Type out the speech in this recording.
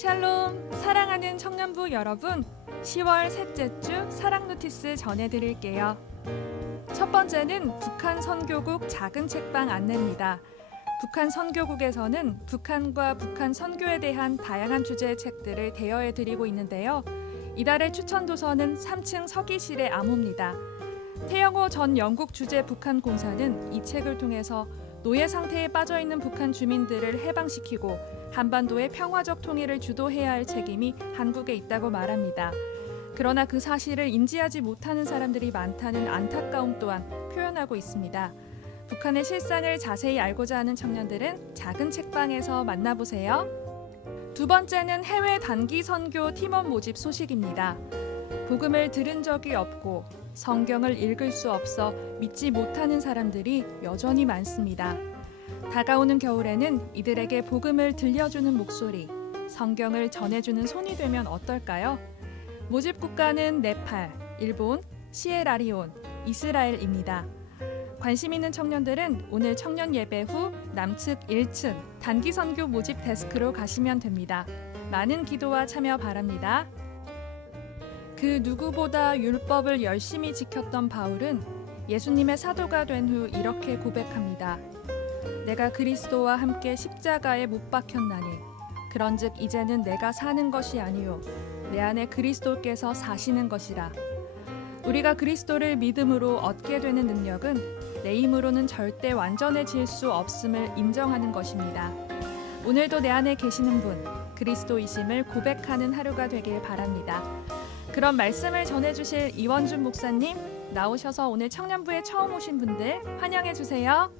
샬롬 사랑하는 청년부 여러분 10월 셋째 주 사랑 노티스 전해드릴게요. 첫 번째는 북한 선교국 작은 책방 안내입니다. 북한 선교국에서는 북한과 북한 선교에 대한 다양한 주제의 책들을 대여해 드리고 있는데요. 이달의 추천 도서는 3층 서기실의 암호입니다. 태영호 전 영국 주재 북한 공사는 이 책을 통해서 노예 상태에 빠져 있는 북한 주민들을 해방시키고 한반도의 평화적 통일을 주도해야 할 책임이 한국에 있다고 말합니다. 그러나 그 사실을 인지하지 못하는 사람들이 많다는 안타까움 또한 표현하고 있습니다. 북한의 실상을 자세히 알고자 하는 청년들은 작은 책방에서 만나보세요. 두 번째는 해외 단기 선교 팀원 모집 소식입니다. 복음을 들은 적이 없고 성경을 읽을 수 없어 믿지 못하는 사람들이 여전히 많습니다. 다가오는 겨울에는 이들에게 복음을 들려주는 목소리, 성경을 전해주는 손이 되면 어떨까요? 모집 국가는 네팔, 일본, 시에라리온, 이스라엘입니다. 관심 있는 청년들은 오늘 청년 예배 후 남측 1층 단기 선교 모집 데스크로 가시면 됩니다. 많은 기도와 참여 바랍니다. 그 누구보다 율법을 열심히 지켰던 바울은 예수님의 사도가 된 후 이렇게 고백합니다. 내가 그리스도와 함께 십자가에 못 박혔나니 그런즉 이제는 내가 사는 것이 아니요 내 안에 그리스도께서 사시는 것이라. 우리가 그리스도를 믿음으로 얻게 되는 능력은 내 힘으로는 절대 완전해질 수 없음을 인정하는 것입니다. 오늘도 내 안에 계시는 분 그리스도이심을 고백하는 하루가 되길 바랍니다. 그런 말씀을 전해주실 이원준 목사님 나오셔서 오늘 청년부에 처음 오신 분들 환영해 주세요.